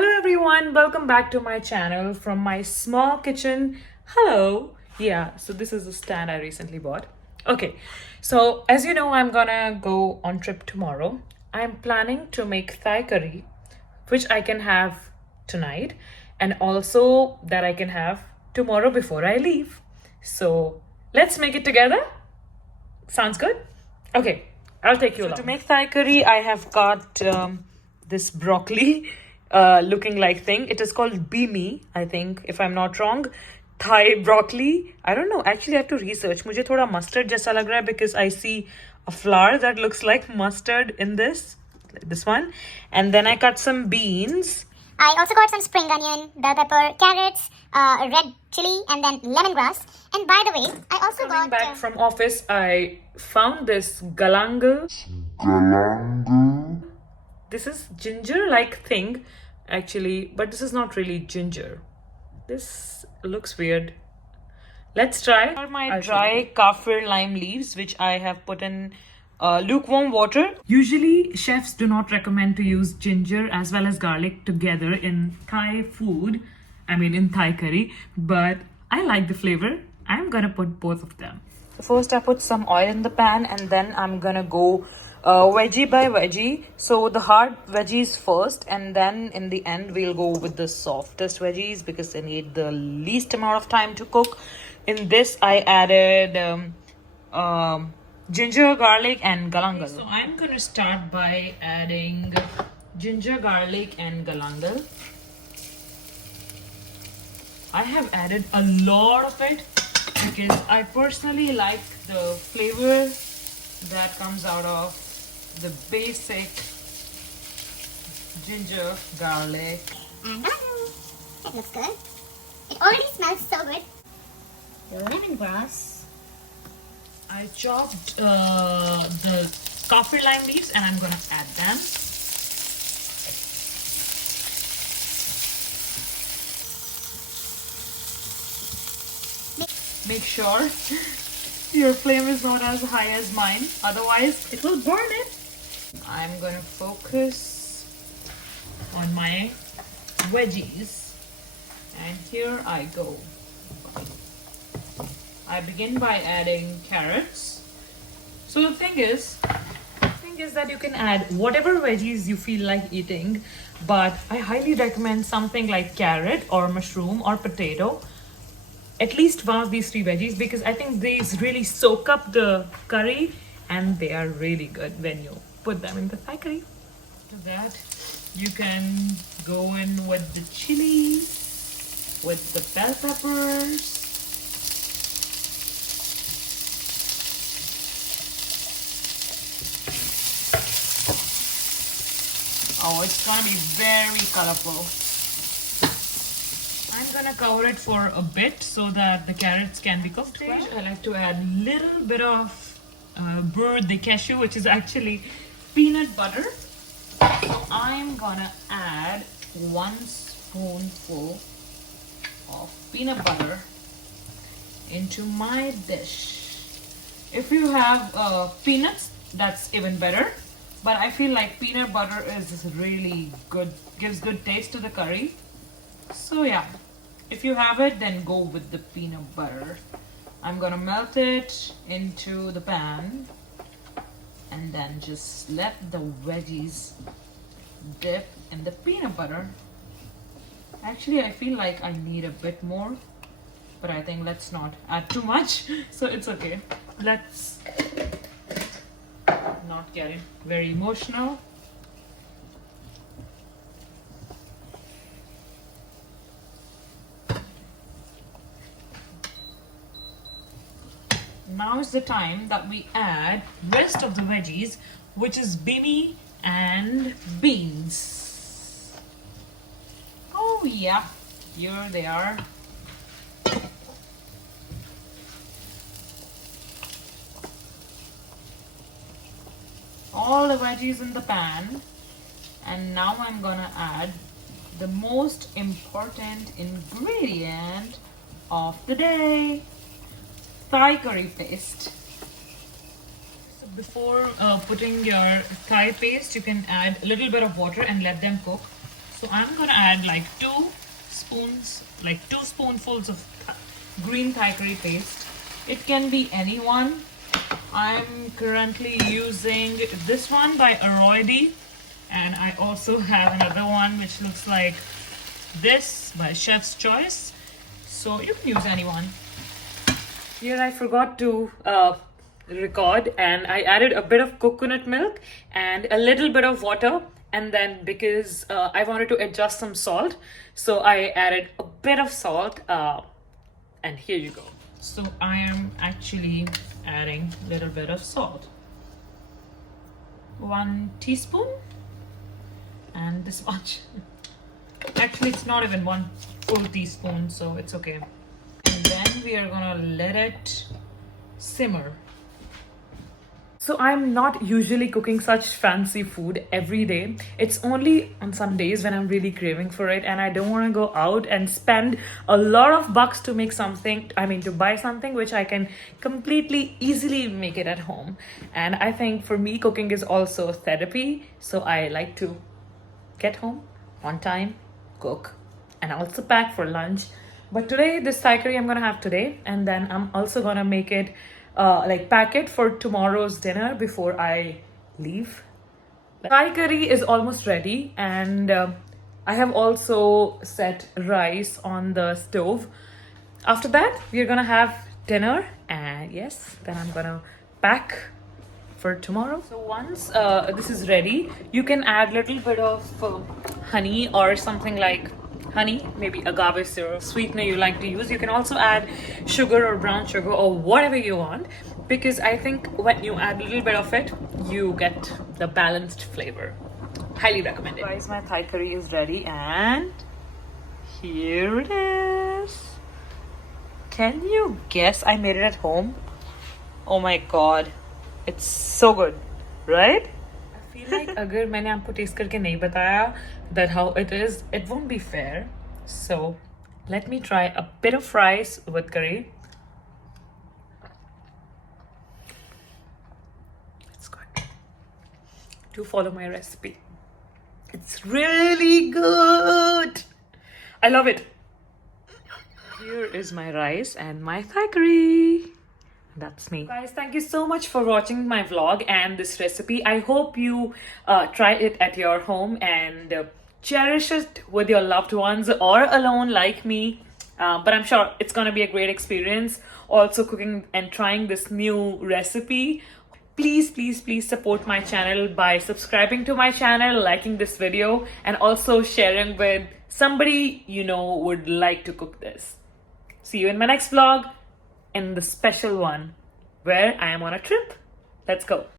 Hello everyone, welcome back to my channel from my small kitchen. Hello. Yeah, so this is the stand I recently bought. Okay, so as you know, I'm gonna go on trip tomorrow. I'm planning to make Thai curry, which I can have tonight, and also that I can have tomorrow before I leave. So let's make it together. Sounds good? Okay, I'll take you along. To make Thai curry, I have got this broccoli looking like thing. It is called beanie, I think, if I'm not wrong. Thai broccoli. I don't know. Actually, I have to research. मुझे थोड़ा mustard जैसा लग रहा है because I see a flower that looks like mustard in this one. And then I cut some beans. I also got some spring onion, bell pepper, carrots, red chili, and then lemongrass. And by the way, I also Coming got back from office, I found this galangal. This is ginger-like thing, actually, but this is not really ginger. This looks weird. Let's try. For my dry kaffir lime leaves, which I have put in lukewarm water. Usually, chefs do not recommend to use ginger as well as garlic together in Thai food. I mean, in Thai curry. But I like the flavor. I'm gonna put both of them. First, I put some oil in the pan, and then I'm gonna go veggie by veggie. So the hard veggies first, and then in the end we'll go with the softest veggies because they need the least amount of time to cook. In this, I added ginger, garlic, and galangal. So I'm gonna start by adding ginger, garlic, and galangal. I have added a lot of it because I personally like the flavor that comes out of the basic ginger, garlic. and it looks good. It already smells so good. Lemongrass. I chopped the kaffir lime leaves and I'm gonna add them. Make sure your flame is not as high as mine, otherwise it will burn it. I'm gonna focus on my veggies, and here I go. I begin by adding carrots. So the thing is that you can add whatever veggies you feel like eating, but I highly recommend something like carrot or mushroom or potato. At least one of these three veggies because I think these really soak up the curry and they are really good when you put them in the Thai curry. After that, you can go in with the chili, with the bell peppers. Oh, it's gonna be very colorful. I'm gonna cover it for a bit so that the carrots can be cooked well. I like to add a little bit of beurre de cashew, which is actually peanut butter. So I'm gonna add 1 spoonful of peanut butter into my dish. If you have peanuts, that's even better. But I feel like peanut butter is really good, gives good taste to the curry. So yeah, if you have it, then go with the peanut butter. I'm gonna melt it into the pan and then just let the veggies dip in the peanut butter. Actually, I feel like I need a bit more, but I think let's not add too much, so it's okay. Let's not get very emotional. Now is the time that we add rest of the veggies, which is beanie and beans. Oh yeah, here they are. All the veggies in the pan, and now I'm gonna add the most important ingredient of the day, Thai curry paste. So before putting your Thai paste, you can add a little bit of water and let them cook. So I'm gonna add like two spoonfuls of green Thai curry paste. It can be any one. I'm currently using this one by Aroidi, and I also have another one which looks like this by Chef's Choice. So you can use any one. Here I forgot to record, and I added a bit of coconut milk and a little bit of water, and then because I wanted to adjust some salt, so I added a bit of salt, and here you go. So I am actually adding a little bit of salt, 1 teaspoon, and this much. Actually, it's not even 1 full teaspoon, so it's okay. And then we are gonna let it simmer. So I'm not usually cooking such fancy food every day. It's only on some days when I'm really craving for it and I don't want to go out and spend a lot of bucks to make something, to buy something which I can completely easily make it at home. And I think for me, cooking is also therapy. So I like to get home on time, cook, and also pack for lunch. But today, this Thai curry I'm gonna have today, and then I'm also gonna make it pack it for tomorrow's dinner before I leave. Thai curry is almost ready, and I have also set rice on the stove. After that, we're gonna have dinner, and yes, then I'm gonna pack for tomorrow. So once this is ready, you can add little bit of honey or something like honey, maybe agave syrup, sweetener you like to use. You can also add sugar or brown sugar or whatever you want, because I think when you add a little bit of it, you get the balanced flavor. Highly recommended. Guys, my Thai curry is ready, and here it is. Can you guess I made it at home? Oh my god, it's so good, right? I feel like अगर मैंने आपको taste करके नहीं बताया that how it is, it won't be fair. So let me try a bit of rice with curry. It's good. Do follow my recipe. It's really good. I love it. Here is my rice and my Thai curry. That's me. Guys, thank you so much for watching my vlog and this recipe. I hope you try it at your home and cherish it with your loved ones or alone like me. But I'm sure it's gonna be a great experience also cooking and trying this new recipe. Please, please, please support my channel by subscribing to my channel, liking this video, and also sharing with somebody you know would like to cook this. See you in my next vlog, in the special one where I am on a trip. Let's go.